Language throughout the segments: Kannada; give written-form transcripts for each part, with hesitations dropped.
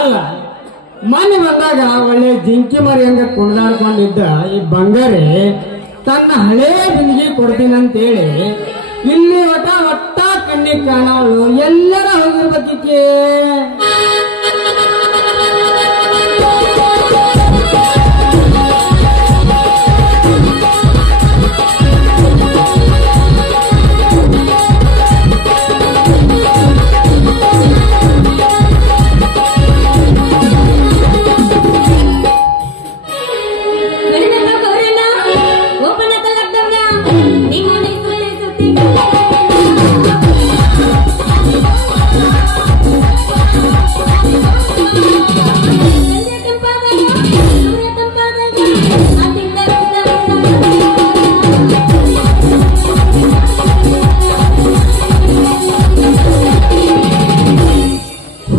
ಅಲ್ಲ ಮನೆ ಬಂದಾಗ ಒಳ್ಳೆ ಜಿಂಕಿ ಮರಿ ಹಂಗ ಕುಣಿದಾಡ್ಕೊಂಡಿದ್ದ ಈ ಬಂಗಾರಿ ತನ್ನ ಹಳೇ ಬಿಂದಿಗೆ ಕೊಡ್ತೀನಂತೇಳಿ ಇಲ್ಲಿ ಒಟ್ಟ ಕಣ್ಣಿಗೆ ಕಾಣವಳು ಎಲ್ಲರ ಹೋಗಿರ್ಬೇಕಿಕ್ಕೆ.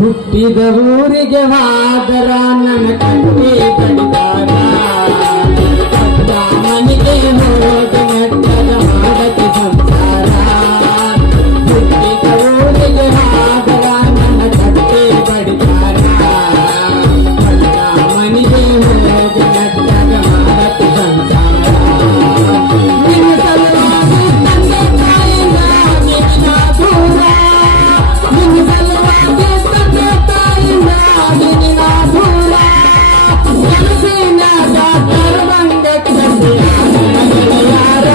ಹುಟ್ಟಿದ ಊರಿಗೆ ಹಾದರ ನನ್ನ ಕಟ್ಟಿ ಬಡಿದಾರ ಮನೆಗೆ ಹೋಗಿ ನೆಟ್ಟದ ಮಾಡಕ್ಕೆ ಸಂಸಾರ. ಹುಟ್ಟಿದ ಊರಿಗೆ ಹಾದರ ನನ್ನ ಕಟ್ಟಿ ಬಡಿದಾರ ಮನೆಗೆ ಹೋಗಿ ನೆಟ್ಟದ ಮಾಡಕ್ಕೆ ಸಂಸಾರ. ನಿನ್ನ ಸಲುವಾಗಿ ತಂದೆ ತಾಯಿಯ ನಿನ್ನ ದೂರ, ನಿನ್ನ ಸಲುವಾಗಿ ತಂದೆ ತಾಯಿಯ ನಿನ್ನ ದೂರ ಕನಸಿನಾಗ ತರವಂಗ ಗೆಳೆಯಾರ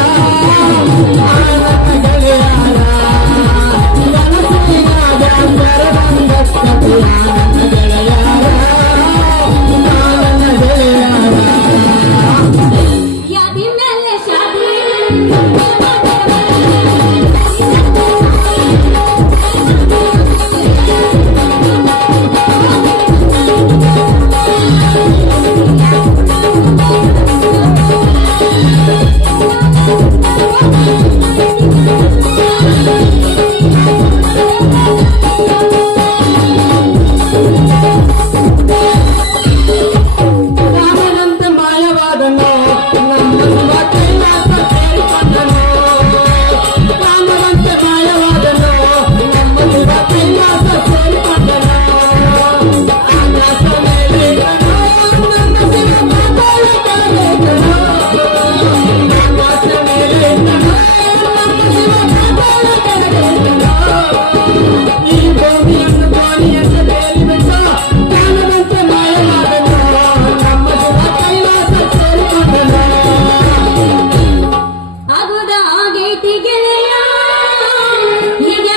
ಗೆಳೆಯಾರ ಕನಸಿನಾಗ ತರವಂಗ ಗೆಳೆಯಾರ ಗೆಳೆಯಾರ. ರಾಮನಂತೆ ಮಾಯವಾದನು ನಮ್ಮ ಶಿವ ಕೈಲಾಸ ಸೇರಿಕೊಂಡನು. ರಾಮನಂತೆ ಮಾಯವಾದನು ನಮ್ಮ ಶಿವ ಕೈಲಾಸ ಸೇರಿಕೊಂಡನು. ಆಕಾಶ ಮೇಲಿದ್ದನು ನಮ್ಮ ಶಿವ ಪಾತಾಳ ಕೆಳಗಿದ್ದನು. ಆಕಾಶ ಮೇಲಿದ್ದನು ನಮ್ಮ ಶಿವ ಪಾತಾಳ ಕೆಳಗಿದ್ದನು. ಈ ಭೂಮಿಯನ್ನು ಗೋಣಿಯನ್ನು ಬೇಲಿಬಿಟ್ಟು ರಾಮನಂತೆ ಮಾಯವಾದನು ನಮ್ಮ ಶಿವ ಕೈಲಾಸ ಸೇರಿಕೊಂಡನು. ಆಗುದ ಆಗೈತಿ ಗೆಳೆಯ ಹೀಗೆ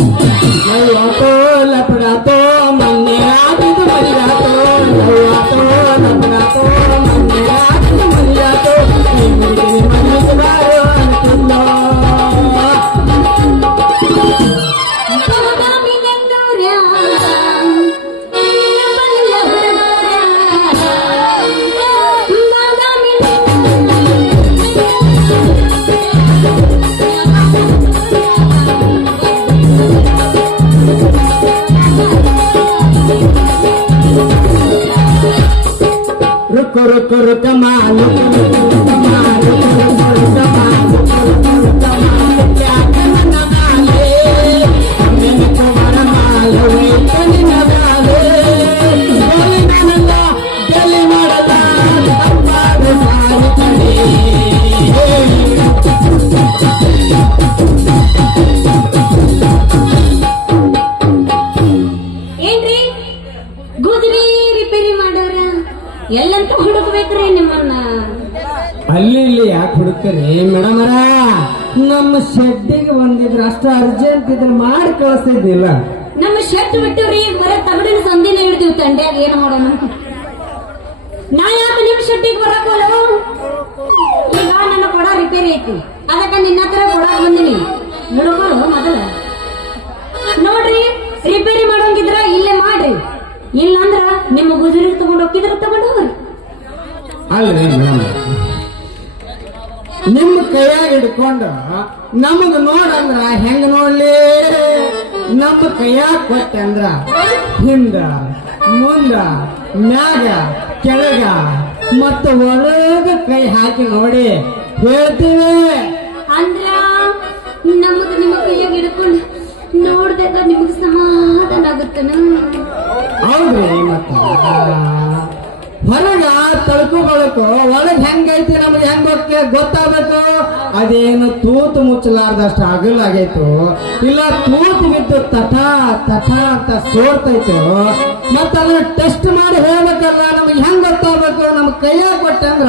ಲವ್ವಾತೋ ಲಪಡಾತೋ ಮೊನ್ನೆ ಆಗಿದ್ದು ಮರಿಯಾತೋ. ಲವ್ವಾತೋ ಲಪಡಾತೋ ಮೊನ್ನೆ ಆಗಿದ್ದು ಮರಿಯಾತೋ. ನಿಮಗೆ ಮನೆಗೆ ಬಾರೋ ಅಂತಿಲ್ಲ. रुक रुक रुक मालू क्या करना माले मैंने तुम्हारा मालू इतनी नगाले बोली नल्ला गली मरदा अब्बार सारी कड़ी. ಏನ್ರಿ ಗುದ್ರಿ ರಿಪೇರಿ ಮಾಡೋರ ಎಲ್ಲಂತ ಹುಡುಕ್ಬೇಕ್ರಿ ನಿಮ್ಮನ್ನ. ಅಲ್ಲಿ ಇಲ್ಲಿ ಯಾಕೆ ಹುಡುಕ್ತಾರೆ ಮೇಡಮರ? ನಮ್ಮ ಶೆಡ್ಡಿಗೆ ಬಂದಿದ್ರು ಅಷ್ಟು ಅರ್ಜೆಂಟ್ ಇದ್ರೆ ಮಾಡಿ ಕಳಿಸ್ತಿದ್ದಿಲ್ಲ. ನಮ್ಮ ಶೆಟ್ ಬಿಟ್ಟಿವ್ರಿ ಬರೀ ತಗಡಿನ ಸಂದಿನ ಹಿಡ್ತೀವಿ ತಂಡ್ಯಾಗ ಏನ್ ಮಾಡೋಣ ನಾ ಯಾಕೆ ನಿಮ್ ಶೆಟ್ಟಿಗೆ ಬರಕೋಲ್ಲ ಈಗ ನನ್ನ ಕೊಡ ರಿಪೇರಿ ಐತಿ ಅದಕ್ಕ ನಿನ್ನ ಹತ್ರ ಕೊಡಾಕ್ ಬಂದಿನಿ ನೋಡ್ಕೊಳು ಮೊದಲ ನೋಡ್ರಿ ರಿಪೇರಿ ಮಾಡೋಂಗಿದ್ರ ಇಲ್ಲೇ ಮಾಡ್ರಿ ಇಲ್ಲಂದ್ರ ನಿಮ್ಮ ಗುಜರಿಗೆ ತಗೊಂಡ್ ಹೋಗಿದ್ರ ತಗೊಂಡ್ ಹೋಗ್ರಿ ಅಲ್ರಿ ಮೇಡಮ್ ನಿಮ್ಮ ಕೈಯಾಗ ಹಿಡ್ಕೊಂಡ ನಮಗ ನೋಡಂದ್ರ ಹೆಂಗ ನೋಡ್ಲಿ ನಮ್ಮ ಕೈಯಾಗ ಕೊಟ್ಟೆ ಅಂದ್ರ ಹಿಂದ ಮುಂದ ಮ್ಯಾಗ ಕೆಳಗ ಮತ್ತ ಒಳಗ ಕೈ ಹಾಕಿ ನೋಡಿ ಹೇಳ್ತೀವಿ ಅಂದ್ರ ನಮಗ ನಿಮ್ಮ ಕೈಯಾಗ ಹಿಡ್ಕೊಂಡು ನೋಡ್ದಾಗ ನಿಮಗ್ ಸಮಾಧಾನ ಆಗುತ್ತನ ಹೌದ್ರಿ ಮತ್ತ ಹೊರಗ ತಳ್ಕೊಬೇಕು ಒಳಗ್ ಹೆಂಗೈತಿ ನಮ್ಗೆ ಹೆಂಗ್ ಗೊತ್ತಾಗಬೇಕು ಅದೇನು ತೂತು ಮುಚ್ಚಲಾರ್ದಷ್ಟು ಅಗಲಾಗೈತು ಇಲ್ಲ ತೂತು ಬಿದ್ದು ತಥಾ ತಥಾ ಅಂತ ಸೋರ್ತೈತು ಮತ್ತ ಅದನ್ನ ಟೆಸ್ಟ್ ಮಾಡಿ ಹೇಳ್ಬೇಕಲ್ಲ ನಮ್ಗೆ ಹೆಂಗ್ ಗೊತ್ತಾಗಬೇಕು ನಮ್ ಕೈಯಾಗ ಕೊಟ್ಟೆ ಅಂದ್ರ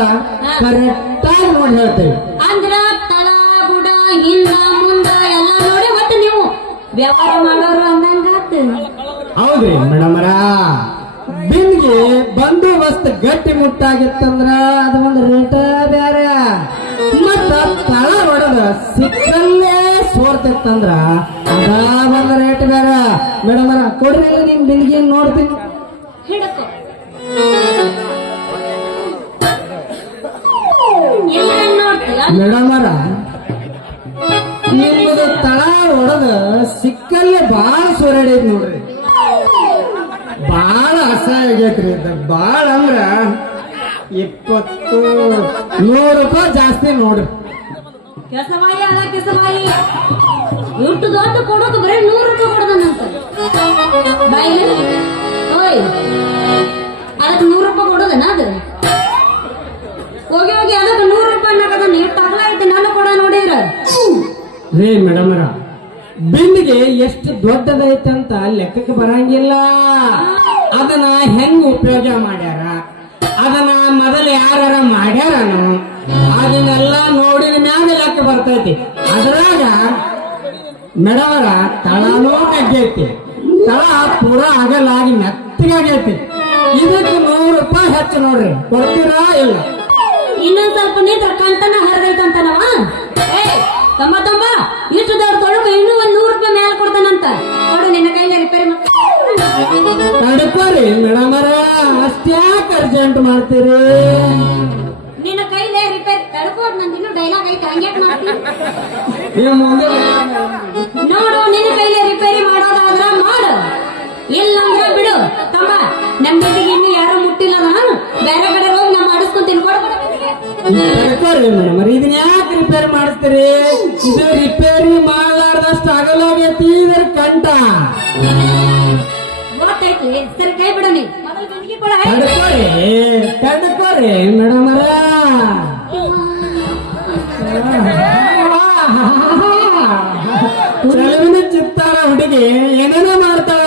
ಕರೆಕ್ಟ್ ಆಗಿ ನೋಡಿ ಹೇಳ್ತೇವೆ ಅಂದ್ರ ತಳ ಬುಡ ಹಿಂದ ಮುಂದ ಎಲ್ಲ ನೋಡಿ ಒಟ್ಟು ನೀವು ವ್ಯವಹಾರ ಮಾಡೋರು ಅಂದಂಗಾತ ಹೌದ್ರಿ ಮೇಡಮರ ಬಿನ್ಗೆ ಬಂದೋಬಸ್ತ್ ಗಟ್ಟಿ ಮುಟ್ಟಾಗಿತ್ತಂದ್ರ ಅದು ಒಂದು ರೇಟ ಬ್ಯಾರೆ ಮತ್ತ ತಳ ಹೊಡೆದ ಸಿಕ್ಕಲ್ಲೇ ಸೋರ್ತಿತ್ತಂದ್ರ ಅದ ಒಂದು ರೇಟ್ ಬೇರೆ ಮೇಡಮರ ಕೊಡ್ರಿ ನಿಮ್ ಬಿನ್ಗೆ ನೋಡ್ತೀನಿ ಹಿಡಕೋ ಎಲ್ಲ ನೋಡ್ತೀಯ ಮೇಡಮರ ನಿಮ್ಮದು ತಳ ಹೊಡೆದ ಸಿಕ್ಕಲ್ಲೇ ಬಾಳ ಸೋರಾಡೈತಿ ನೋಡ್ರಿ ಬಾಳ ಅಸಹ್ಯ ಆಗೈತ್ರಿ ಬಾಳ ಅಂದ್ರ 20-100 ರೂಪಾಯಿ ಜಾಸ್ತಿ ನೋಡ್ರಿ ಕೆಸವಾಯಿ ಅಲ್ಲ ಕೆಸವಾಯಿ ಇಟ್ಟು ದೊಡ್ಡ ಕೊಡೋದು ಬರೀ 100 ರೂಪಾಯಿ ಕೊಡೋದನ್ನಂತ ಬಾಯಿಲಿ ಓಯ್ ಅದಕ್ಕೆ 100 ರೂಪಾಯಿ ಕೊಡೋದನ್ನ ಅದು ಹೋಗಿ ಹೋಗಿ ಅದಕ್ಕೆ 100 ರೂಪಾಯಿ ಅನ್ನಕದ ನೀರು ತಗಲ ಐತೆ ನಾನು ಕೊಡ ನೋಡಿರ ರೇ ಮೇಡಮರ ಬಿಂದಿಗೆ ಎಷ್ಟು ದೊಡ್ಡದೈತೆ ಅಂತ ಲೆಕ್ಕಕ್ಕೆ ಬರಂಗಿಲ್ಲ ಅದನ್ನ ಹೆಂಗ್ ಉಪಯೋಗ ಮಾಡ್ಯಾರ ಅದನ್ನ ಮೊದಲು ಯಾರ ಮಾಡ್ಯಾರನು ಅದನ್ನೆಲ್ಲ ನೋಡಿದ ಮ್ಯಾಗ ಲೆಕ್ಕ ಬರ್ತೈತಿ ಅದ್ರಾಗ ಮೇಡಮರ ತಳನೂ ತಗ್ಗೈತಿ ತಳ ಪೂರ ಅಗಲಾಗಿ ಮೆತ್ತಗಾಗೈತಿ ಇದಕ್ಕೆ 100 ರೂಪಾಯಿ ಹೆಚ್ಚು ನೋಡ್ರಿ ಕೊಡ್ತೀರಾ ಇಲ್ಲ ಇನ್ನೊಂದ್ ಸ್ವಲ್ಪ ನಿಂತ್ರ ಕಂತನ ಹರಿದೈತಂತನವ ಏ ತಮ್ಮ ತಮ್ಮ ಇಷ್ಟು ದೊಡ್ಡ ತೊಡಕ ಇನ್ನೂ 100 ರೂಪಾಯಿ ಮೇಲೆ ಕೊಡ್ತಾನಂತ ನೋಡು ನಿನ್ನ ಕೈಲಿ ರಿಪೇರಿ ತಡ್ಕೋರಿ ಮೇಡಮರ ಅಷ್ಟ್ಯಾಕೆ ಅರ್ಜೆಂಟ್ ಮಾಡ್ತೀರಿ ನಿನ್ನ ಕೈಲಿ ರಿಪೇರಿ ತಡ್ಕೋಡ್ ನಂದು ಇನ್ನೂ ಡೈಲಾಗ್ ಐತೆ ಹಂಗ್ಯಾಕ್ ಮಾಡ್ತೀನಿ ನೀವು ಮುಂದೆ ನೋಡು ನಿನ್ನ ಕೈಲಿ ರಿಪೇರಿ ಮಾಡೋದಾದ್ರ ಮಾಡು ಇಲ್ಲಂದ್ರ ಬಿಡು ತಮ್ಮ ನಮ್ ಜೊತೆಗೆ ಇನ್ನು ಯಾರು ಮುಟ್ಟಿಲ್ಲ ನಾನು ಬೇರೆ ಕಡೆ ಹೋಗಿ ನಾ ಮಾಡಿಸ್ಕೊಂಡ್ ತಿನ್ಕೊಡ್ಬೇಡ ತಡ್ಕೋರಿ ಮೇಡಮರ ಇದನ್ನ ಯಾಕೆ ರಿಪೇರಿ ಮಾಡ್ತೀರಿ ಇದು ರಿಪೇರಿ ಮಾಡಲಾರ್ದಷ್ಟು ಅಗಲಾಗೈತಿ ಇದ್ರ ಕಂಟ ಗೊತ್ತೈತಿ ಸರಿ ಕೈ ಬಿಡ ನೀ ಮೊದಲು ಗಂಜಿಗೆ ಕೊಡ ತಡ್ಕೋರಿ ಮೇಡಮರ ಚೆಲುವಿನ ಚಿತ್ತಾರ ಹುಡುಗಿ ಏನೇನೋ ಮಾಡ್ತಾಳ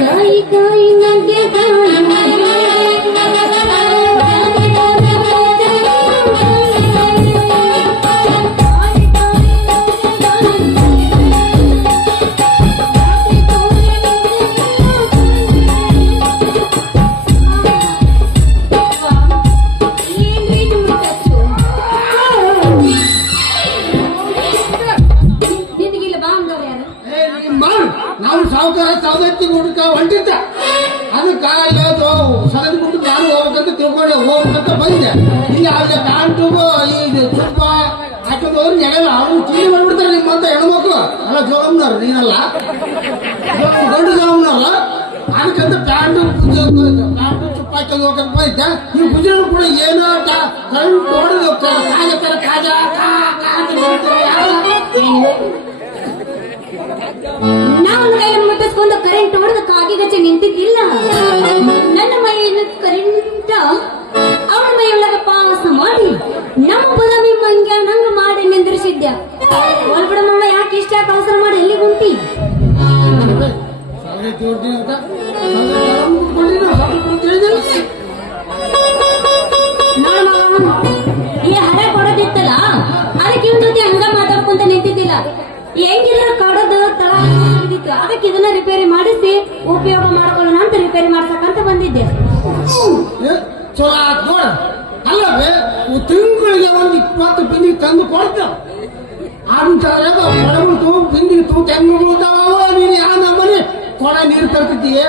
ಕಾಯಿ ಕಾಯಿ ನಗ್ಗೆ ನಾವು ಸಾವುಕಾರ ಸೌದತ್ತಿ ಗುಡ್ಕ ಹೊಂಟಿದ್ದ ಅದಕ್ಕ ಇವತ್ತು ಸಲದ ಗುಡ್ಡ ನಾನು ಹೋಗ್ಬೇಕಂತ ತಿಳ್ಕೊಂಡೆ ಹೋಗ್ಬೇಕಂತ ಬಂದೆ ಇಲ್ಲಿ ಅಲ್ಲಿ ಪ್ಯಾಂಟು ಈಗ ಸ್ವಲ್ಪ ಹಾಕಿದವ್ರು ಎಲ್ಲ ಅವ್ರು ತಿಂಡಿ ಮಾಡ್ಬಿಡ್ತಾರೆ ನಿಮ್ಮಂತ ಹೆಣ್ಮಕ್ಳು ಅಲ್ಲ ಜೋಗಮ್ನವ್ರು ನೀನಲ್ಲ ದೊಡ್ಡ ಜೋಗಮ್ನಲ್ಲ ಅದಕ್ಕಂತ ಪ್ಯಾಂಟು ತುಪ್ಪ ಹಾಕಿ ಹೋಗಂತ ಇದ್ದೆ ನೀವು ಗುಜರಾತ್ ಕೂಡ ಏನೋ ನೋಡಿದ ಕಾಜ ನಾವು ಕೈಯನ್ನು ಮುಟ್ಟಿಸ್ಕೊಂಡು ಕರೆಂಟ್ ಹೊಡೆದು ಕಾಗಿಗಚ್ಚೆ ನಿಂತಿದ್ದಿಲ್ಲ ನನ್ನ ಮೈಯನ್ನು ಕರೆಂಟ್ ಅವಳ ಮೈಯೊಳಗ ಪಾಸ ಮಾಡಿ ನಮ್ಮ ಬದಾಮಿ ಮಂಗ್ಯ ನಂಗ ಮಾಡಿ ನಿಂದ್ರಿಸಿದ್ದ ಒಲ್ಬಿಡ ಮಮ್ಮ ಯಾಕೆ ಇಷ್ಟ ಅವಸರ ಮಾಡಿ ಎಲ್ಲಿ ಗುಂಟಿ ನೋಡ ಈ ಹರ ಕೊಡೋದಿತ್ತಲ್ಲ ಅದಕ್ಕೆ ಇವನ್ ಜೊತೆ ಹಂಗ ಮಾತಾಡ್ಕೊಂತ ನಿಂತಿದ್ದಿಲ್ಲ ಹೆಂಗಿದ್ರು ಕಡದು ತಳ ಬಿದ್ದಿತ್ತು, ಅದಕ್ಕೆ ಇದನ್ನ ರಿಪೇರಿ ಮಾಡಿಸಿ ಉಪಯೋಗ ಮಾಡ್ಕೊಳ್ಳೋಣ ಅಂತ ರಿಪೇರಿ ಮಾಡ್ಸಕ್ಕಂತ ಬಂದಿದ್ದೆ. ಚಲೋ ಆತ್ ನೋಡ. ಅಲ್ಲವೇ ತಿಂಗಳಿಗೆ ಒಂದು 20 ಬಿಂದಿಗೆ ತಂದು ಕೊಡ್ತೇವೆ. ಅಂತಾರೆ ಕೊಡಬಿಡ್ತು ಬಿಂದಿಗೆ ತೂಕ ಹೆಂಗ್ ಬೀಳ್ತಾವ. ನೀನು ಯಾವ ನಮ್ಮನೆ ಕೊಡ ನೀರು ತರ್ತಿದ್ದೀಯ?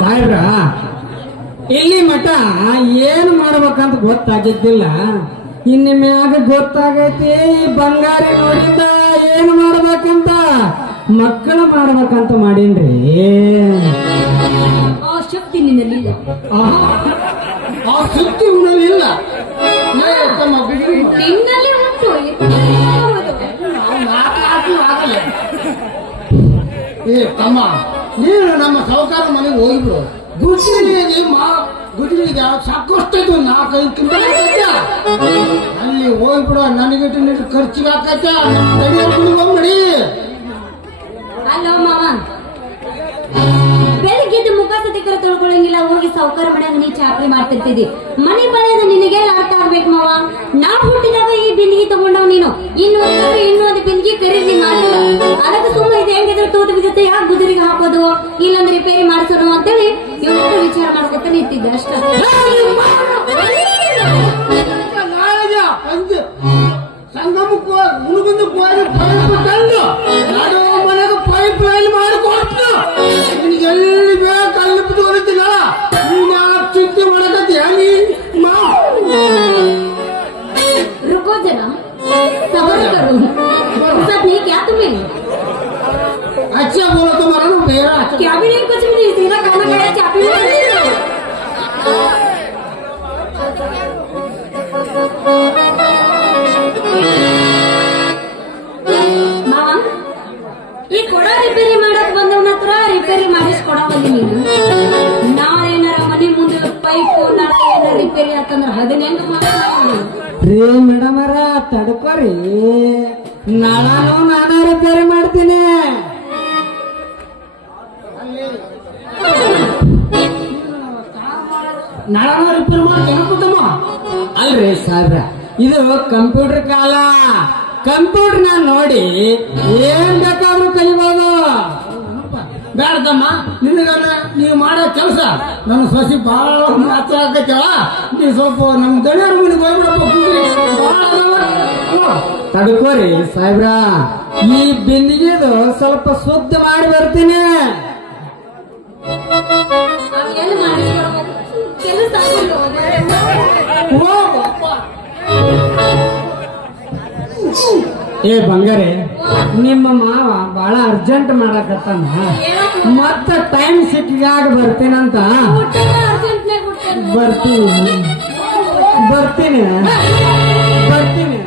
ಸಾಹೇಬ್ರ, ಇಲ್ಲಿ ಮಠ ಏನ್ ಮಾಡ್ಬೇಕಂತ ಗೊತ್ತಾಗಿದ್ದಿಲ್ಲ. ಇನ್ನು ಮ್ಯಾಗ ಗೊತ್ತಾಗೈತಿ. ಈ ಬಂಗಾರಿ ನೋಡಿಂದ ಏನ್ ಮಾಡ್ಬೇಕಂತ ಮಕ್ಕಳ ಮಾಡ್ಬೇಕಂತ ಮಾಡೀನ್ರಿ. ಆ ಶಕ್ತಿ ನಿನ್ನಲ್ಲಿಲ್ಲ. ಆ ಶಕ್ತಿ ಉಣ್ಣಲಿಲ್ಲ. ನಿನ್ನಲ್ಲಿ ಉಂಟು. ಏ ತಮ್ಮ, ನೀನು ನಮ್ಮ ಸಾಹುಕಾರ ಮನೆಗೆ ಹೋಗಿಬಿಡು. ಗುಡಿಗೆ ಸಾಕಷ್ಟು 4-5 ಕ್ವಿಂಟಲ್ ಅಲ್ಲಿ ಹೋಗ್ಬಿಡು. ನನಗಿಟ್ಟು ಖರ್ಚಿಗೆ ಹಾಕತ್ತ. ಹೋಗ್ಬಿಡಿ. ಅಲ್ಲೋ ಮಾವ, ಬೆಳಿಗ್ಗೆ ಮುಖ ಸತಿಕರ ತೊಳ್ಕೊಳಂಗಿಲ್ಲ. ಹೋಗಿ ಸಾವುಕಾರ ಮನ್ಯಾಗ ನೀ ಚಾಕ್ರಿ ಮಾಡ್ತಿರ್ತಿದ್ದಿ. ಮನೆ ಬಳೆಯದ ನಿನಗೆ ಅರ್ಥ ಆಗ್ಬೇಕು ಮಾವ. ನಾವ್ ಹುಟ್ಟಿದಾಗ ಈ ಬಿಂದಿಗೆ ತಗೊಂಡವ್ ನೀನು. ಇನ್ನೊಂದು ಬಿಂದಿಗೆ ಖರೀದಿ ಮಾಡಿಲ್ಲ. ಅದಕ್ಕೆ ಸುಮ್ಮನೆ ಇದು ಹೆಂಗಿದ್ರೆ ತೋಟ ಬಿದ್ದುತ್ತೆ, ಯಾಕೆ ಗುದಿರಿಗೆ ಹಾಕೋದು, ಇಲ್ಲೊಂದು ರಿಪೇರಿ ಮಾಡಿಸೋಣ ಅಂತೇಳಿ ಇವತ್ತು ವಿಚಾರ ಮಾಡ್ಕೊತ ನಿಂತಿದ್ದೆ ಅಷ್ಟೇ. ಸಂಗಮಕ್ಕೆ ಮುಳುಗುಂದು ಪೈಪ್ ತಂದು ಮನೆಗೆ ಪೈಪ್ ಲೈನ್ ಮಾಡಿ ಕೊಟ್ಟು ನಿನಗೆ ಎಲ್ಲಿ ಬೇಕು ಅಲ್ಲಿ ಬಿದ್ದುಕೊಳ್ತಿಲ್ಲ. ನೀನು ಚಿಂತೆ ಮಾಡಕತ್ತಿ ಹೆಂಗಿ रुको जना, सबर करो. सब नहीं क्या तुम्हें? अच्छा बोलो तुम्हारा ना मेरा क्या भी नहीं, कुछ भी नहीं. सीधा खाना खाया, चापी में नहीं लो. मामा, ಈ ಕೊಡ ರಿಪೇರಿ ಮಾಡಕ್ ಬಂದವನ ಹತ್ರ ರಿಪೇರಿ ಮಾಡಿಸ್ಕೊಡ ಬಂದಿ ನೀನು. ನಾವೇನಾರ ಮನೆ ಮುಂದೆ ಪೈಪ್ ನಳ ಏನಾರ ರಿಪೇರಿ ಆತಂದ್ರ ಅದನ್ನ ಹೆಂಗ್ ಮಾಡ್ತೀವಿ? ರೀ ಮೇಡಮ್ ಅವರ ತಡ್ಕೋರಿ, ನಾಳಾನು ನಾನಾ ರಿಪೇರಿ ಮಾಡ್ತೀನಿ. ನಾಳೆ ರಿಪೇರ್ ಮಾಡ್ತೇನೆ. ಅಲ್ರಿ ಸಾಹೇಬ್ರ, ಇದು ಕಂಪ್ಯೂಟರ್ ಕಾಲ. ಕಂಪ್ಯೂಟರ್ನ ನೋಡಿ ಏನ್ ಬೇಕಾದ್ರೂ ಕಲಿಬಹುದು. ಬೇಡದಮ್ಮ, ನಿನಗ ನೀವು ಮಾಡೋ ಕೆಲಸ ನನ್ನ ಸೊಸಿ ಬಹಳ ಮಾತ್ರ ಆಗೈತಲ್ಲ. ನೀ ಸ್ವಲ್ಪ ನಮ್ಮ ದಣಿಯವ್ರ ಮನೆಗೆ ಹೋಗ್ಬಿಡಪ್ಪ. ತಡ್ಕೋರಿ ಸಾಹೇಬ್ರ, ಈ ಬಿಂದಿಗೆದು ಸ್ವಲ್ಪ ಶುದ್ಧ ಮಾಡಿ ಬರ್ತೀನಿ. ಎಲ್ಲಿ ಮಾಡಿಸ್ಕೊಡ್ಬೇಕು? ಕೆಲಸ ಏ ಬಂಗಾರೆ, ನಿಮ್ಮ ಮಾವ ಬಹಳ ಅರ್ಜೆಂಟ್ ಮಾಡಕತ್ತಾನ. ಮತ್ತ ಟೈಮ್ ಸಿಕ್ಕಿದಾಗ ಬರ್ತೀನಂತ. ಬರ್ತೀನಿ ಬರ್ತೀನಿ ಬರ್ತೀನಿ.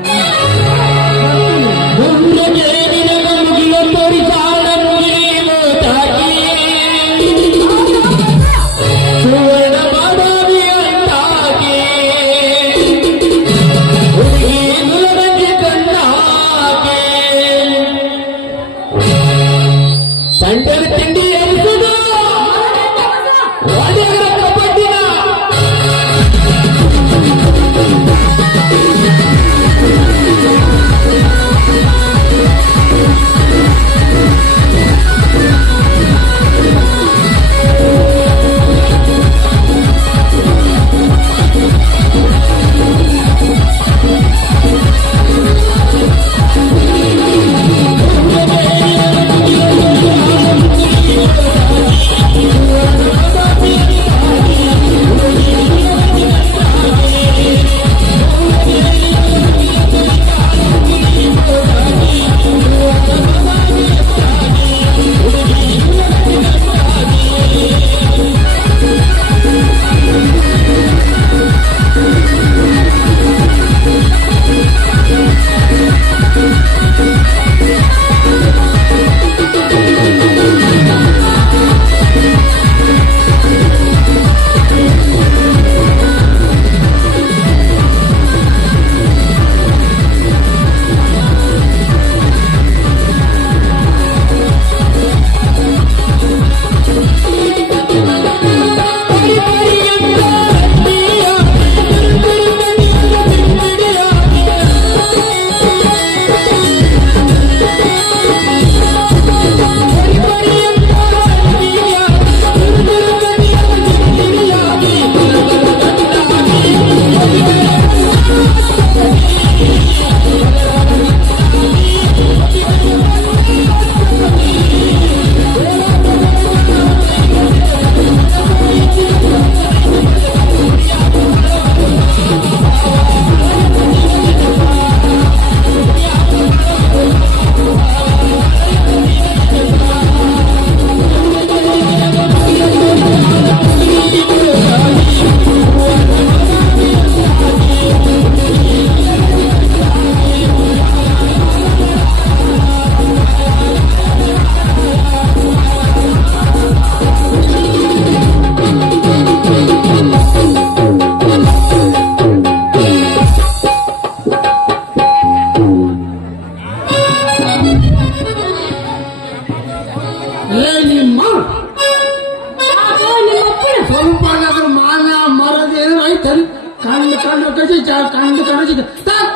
ಕಣಜಿಗೆ ಸಾಕು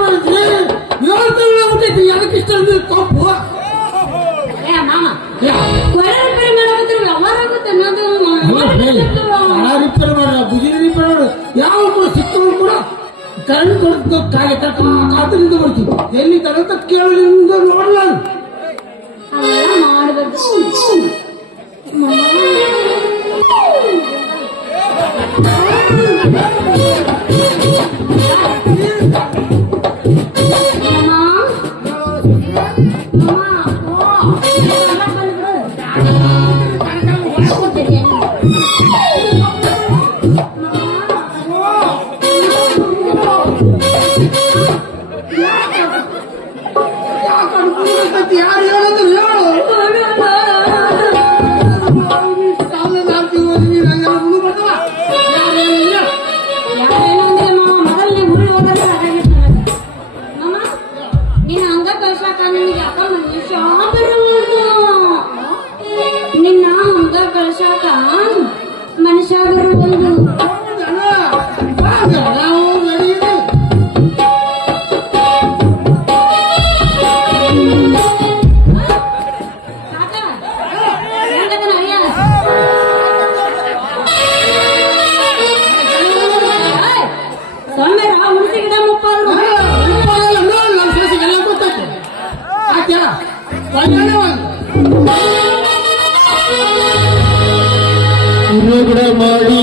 ಮಾಡ್ತೀನಿ 7 ತಿಂಗಳು ಆಗ್ಬಿಟ್ಟೈತಿ ಅದಕ್ಕೆ ಇಷ್ಟ ಕಪ್ಪು ಮಾಮ ಕೊಡ ರಿಪೇರಿ ಮಾಡಕತ್ತಿರ ವ್ಯವಹಾರ ಆಗುತ್ತೆ ರಿಪೇರ್ ಮಾಡ ಗುಜರಿ ರಿಪೇರ್ ಮಾಡ ಯಾವ ಕೂಡ ಸಿಕ್ಕರು ಕೂಡ ಕರೆಂಟ್ ಕೊಡ್ತು ಕಾತರಿಂದ ಬರ್ತೀವಿ ಎಲ್ಲಿ ತನಕ ಕೇಳಲಿಂದ ನೋಡಲ್ಲ ಅವೆಲ್ಲ ಮಾಡಬೇಕು ಯಾರು ಹೇಳೋದು ನಿನ್ನ ಹಂಗ ಕಳ್ಸಾಕ ಮನುಷ್ಯ ಬರಬಹುದು ಗಿಡ ಮಾಡಿ